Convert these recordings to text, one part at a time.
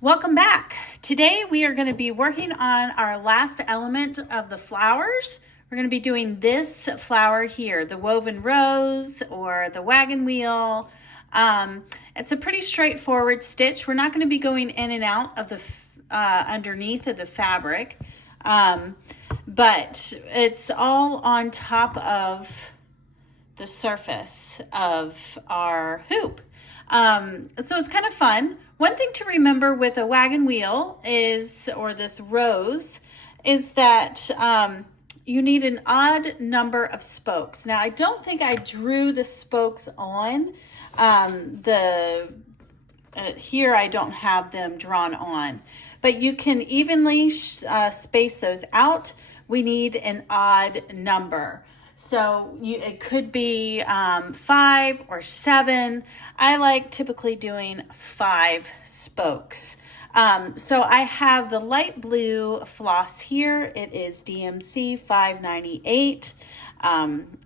Welcome back. Today we are going to be working on our last element of the flowers. We're going to be doing this flower here, the woven rose or the wagon wheel. It's a pretty straightforward stitch. We're not going to be going in and out of the underneath of the fabric, but it's all on top of the surface of our hoop. So it's kind of fun. One thing to remember with a wagon wheel is, or this rose, is that you need an odd number of spokes. Now, I don't think I drew the spokes on here. I don't have them drawn on, but you can evenly space those out. We need an odd number. So it could be 5 or 7. I like typically doing 5 spokes. So I have the light blue floss here. It is DMC 598.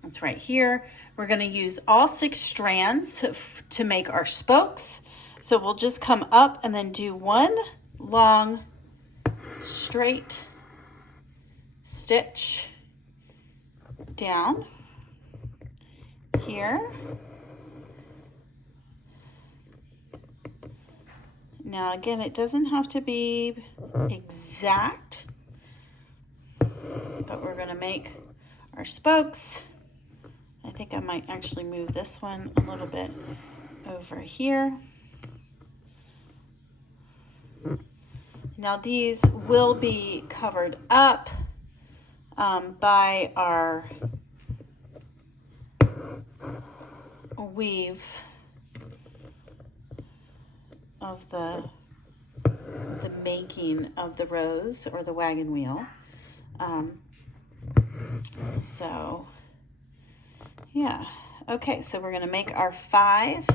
It's right here. We're going to use all 6 strands to make our spokes. So we'll just come up and then do one long straight stitch down here. Now again, it doesn't have to be exact, but we're going to make our spokes. I think I might actually move this one a little bit over here. Now these will be covered up by our weave of the making of the rose or the wagon wheel. So yeah, okay, so we're going to make our 5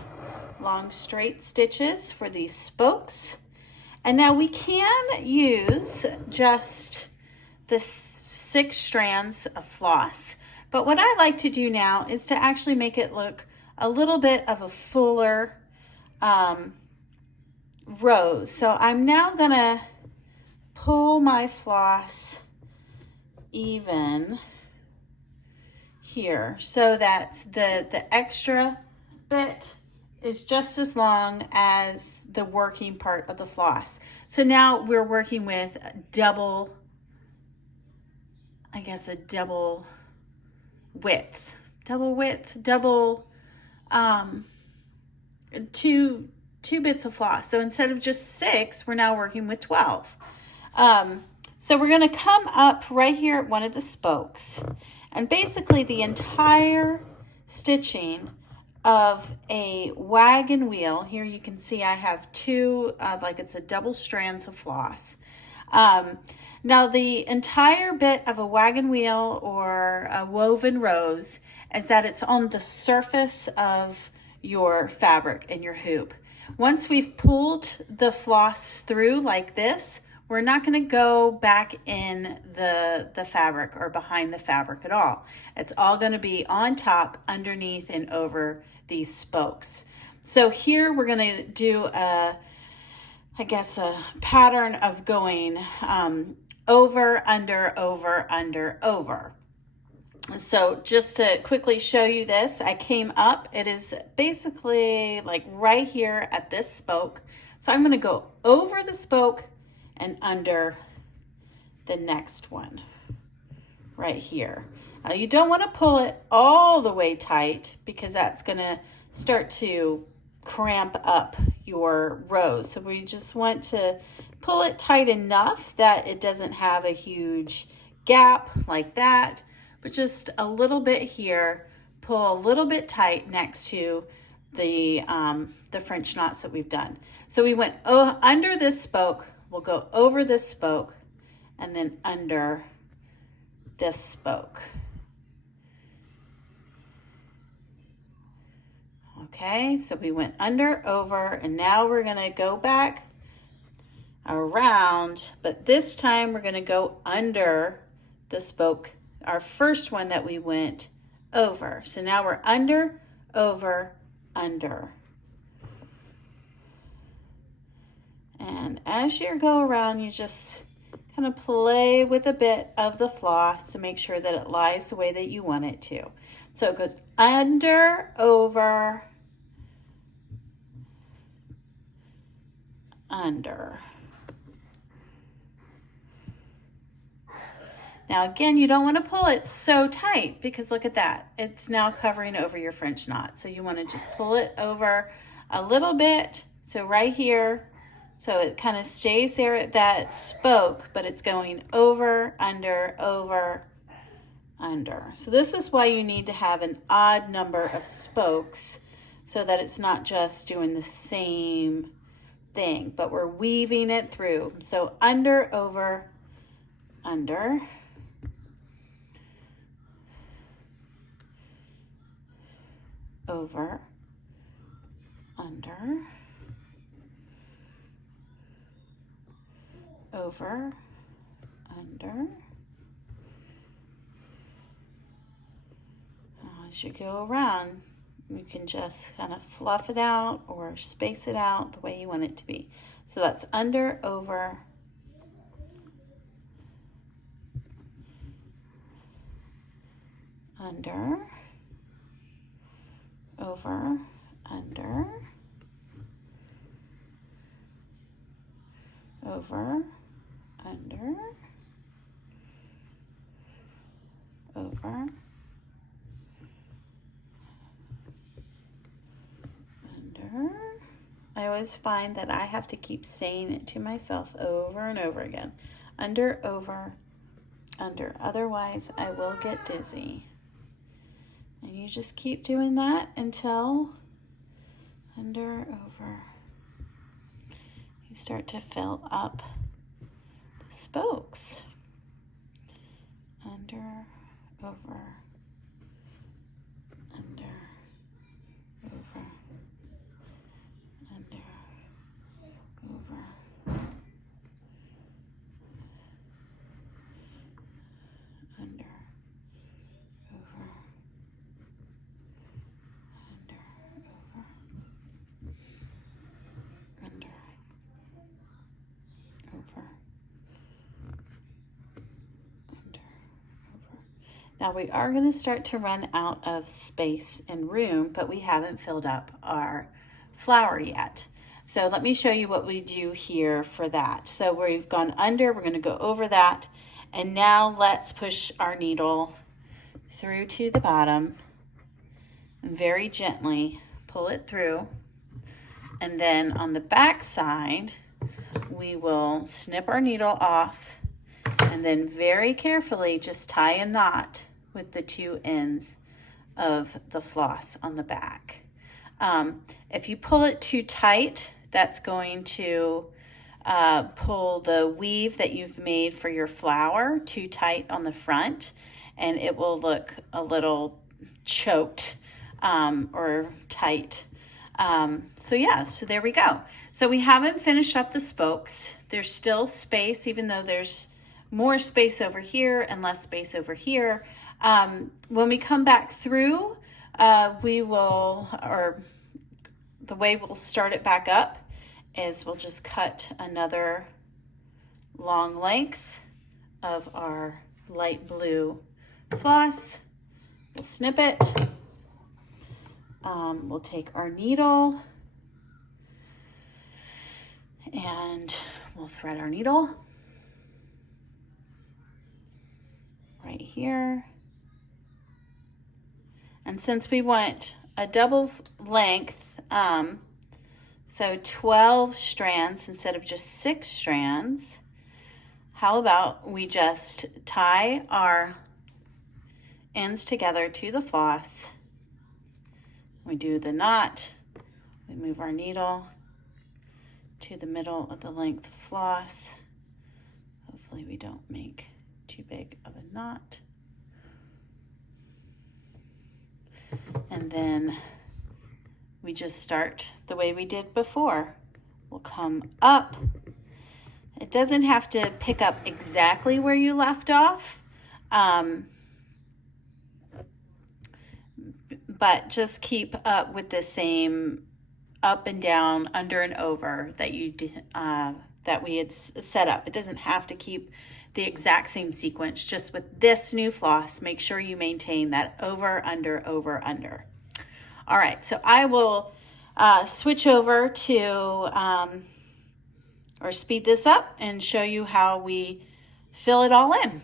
long straight stitches for these spokes. And now we can use just the 6 strands of floss. But what I like to do now is to actually make it look a little bit of a fuller rose. So I'm now going to pull my floss even here so that the extra bit is just as long as the working part of the floss. So now we're working with a double width, two bits of floss. So instead of just 6, we're now working with 12. So we're going to come up right here at one of the spokes, and basically the entire stitching of a wagon wheel. Here you can see I have 2, like it's a double strands of floss. Now the entire bit of a wagon wheel or a woven rose is that it's on the surface of your fabric and your hoop. Once we've pulled the floss through like this, we're not going to go back in the fabric or behind the fabric at all. It's all going to be on top, underneath, and over these spokes. So here we're going to do a pattern of going over, under, over, under, over. So just to quickly show you this, I came up. It is basically like right here at this spoke. So I'm going to go over the spoke and under the next one right here. Now you don't want to pull it all the way tight because that's going to start to cramp up your rose. So we just want to pull it tight enough that it doesn't have a huge gap like that, but just a little bit here. Pull a little bit tight next to the French knots that we've done. So we went under this spoke. We'll go over this spoke and then under this spoke. Okay, so we went under, over, and now we're going to go back around, but this time we're going to go under the spoke, our first one that we went over. So now we're under, over, under. And And as you go around, you just kind of play with a bit of the floss to make sure that it lies the way that you want it to. So it goes under, over, under. Now again, you don't want to pull it so tight because look at that. It's now covering over your French knot. So you want to just pull it over a little bit. So right here, so it kind of stays there at that spoke, but it's going over, under, under. So this is why you need to have an odd number of spokes so that it's not just doing the same thing, but we're weaving it through. So under, over, under. Over, under, over, under. As you go around, you can just kind of fluff it out or space it out the way you want it to be. So that's under, over, under, over, under, over, under, over, under. I always find that I have to keep saying it to myself over and over again. Under, over, under. Otherwise, I will get dizzy. And you just keep doing that until under, over. You start to fill up the spokes. Under, over, under, over, under, over, under, over, under, over, under, over, under, over. Now we are going to start to run out of space and room, but we haven't filled up our flower yet. So let me show you what we do here for that. So we've gone under, we're going to go over that, and now let's push our needle through to the bottom and very gently pull it through. And then on the back side, we will snip our needle off and then very carefully just tie a knot with the two ends of the floss on the back. If you pull it too tight, that's going to pull the weave that you've made for your flower too tight on the front, and it will look a little choked or tight. So there we go. So we haven't finished up the spokes. There's still space, even though there's more space over here and less space over here. When we come back through, we will, or the way we'll start it back up is we'll just cut another long length of our light blue floss. We'll snip it. We'll take our needle and we'll thread our needle right here. And since we want a double length, so 12 strands instead of just 6 strands, how about we just tie our ends together to the floss. We do the knot, we move our needle to the middle of the length of floss. Hopefully we don't make too big of a knot. And then we just start the way we did before. We'll come up. It doesn't have to pick up exactly where you left off, but just keep up with the same up and down, under and over that that we had set up. It doesn't have to keep the exact same sequence. Just with this new floss, make sure you maintain that over, under, over, under. All right, so I will switch over to or speed this up and show you how we fill it all in.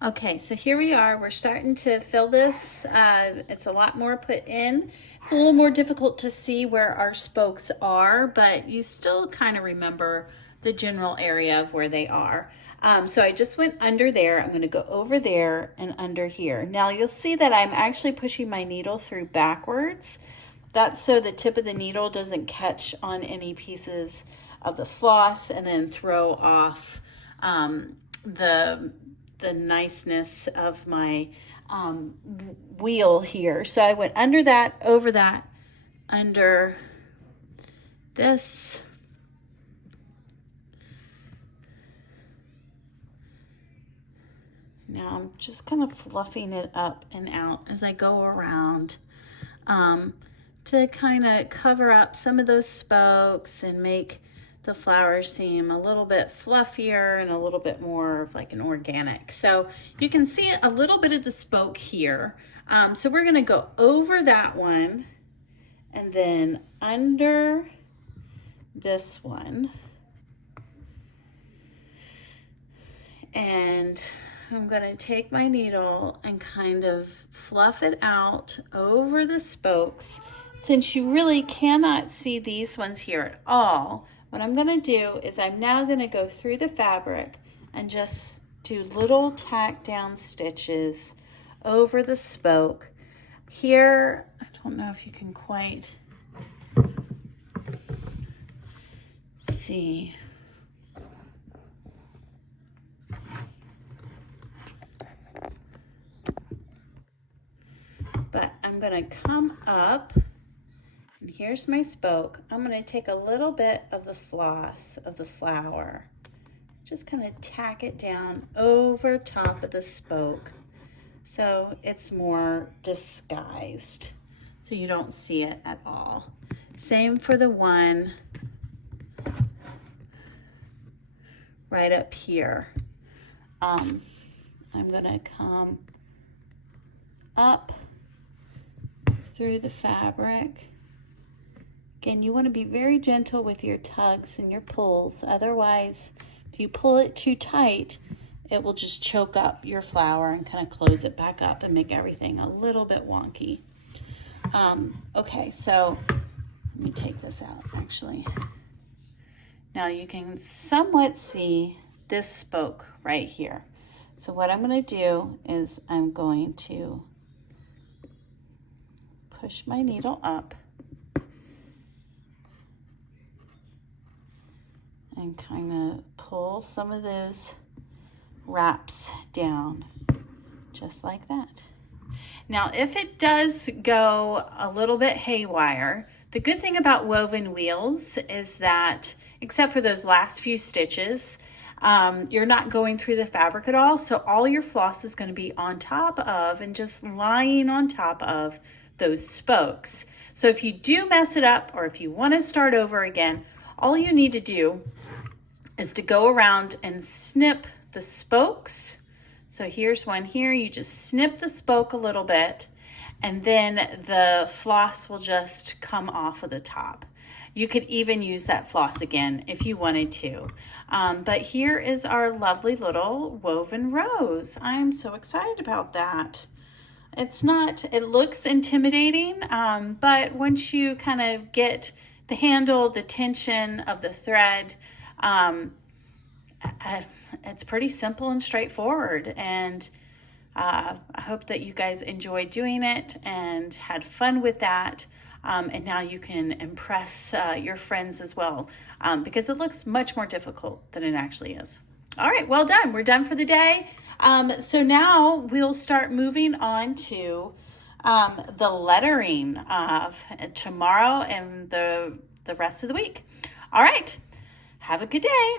Okay, so here we are. We're starting to fill this. It's a lot more put in. It's a little more difficult to see where our spokes are, but you still kind of remember the general area of where they are. So I just went under there. I'm going to go over there and under here. Now you'll see that I'm actually pushing my needle through backwards. That's so the tip of the needle doesn't catch on any pieces of the floss and then throw off the niceness of my wheel here. So I went under that, over that, under this. Now I'm just kind of fluffing it up and out as I go around to kind of cover up some of those spokes and make the flowers seem a little bit fluffier and a little bit more of like an organic. So you can see a little bit of the spoke here. So we're gonna go over that one and then under this one. And I'm gonna take my needle and kind of fluff it out over the spokes. Since you really cannot see these ones here at all, what I'm gonna do is I'm now gonna go through the fabric and just do little tack down stitches over the spoke. Here, I don't know if you can quite see. But I'm gonna come up, and here's my spoke. I'm gonna take a little bit of the floss of the flower, just kind of tack it down over top of the spoke so it's more disguised, so you don't see it at all. Same for the one right up here. I'm gonna come up through the fabric. Again, you want to be very gentle with your tugs and your pulls. Otherwise, if you pull it too tight, it will just choke up your flower and kind of close it back up and make everything a little bit wonky. Okay, so let me take this out actually. Now you can somewhat see this spoke right here. So what I'm going to do is I'm going to push my needle up and kind of pull some of those wraps down, just like that. Now, if it does go a little bit haywire, the good thing about woven wheels is that, except for those last few stitches, you're not going through the fabric at all. So all your floss is going to be on top of and just lying on top of those spokes. So if you do mess it up, or if you want to start over again, all you need to do is to go around and snip the spokes. So here's one here. You just snip the spoke a little bit, and then the floss will just come off of the top. You could even use that floss again if you wanted to. But here is our lovely little woven rose. I'm so excited about that. It looks intimidating, but once you kind of get the handle, the tension of the thread, it's pretty simple and straightforward. And I hope that you guys enjoyed doing it and had fun with that. And now you can impress your friends as well, because it looks much more difficult than it actually is. All right, well done. We're done for the day. So now we'll start moving on to the lettering tomorrow and the rest of the week. All right, have a good day.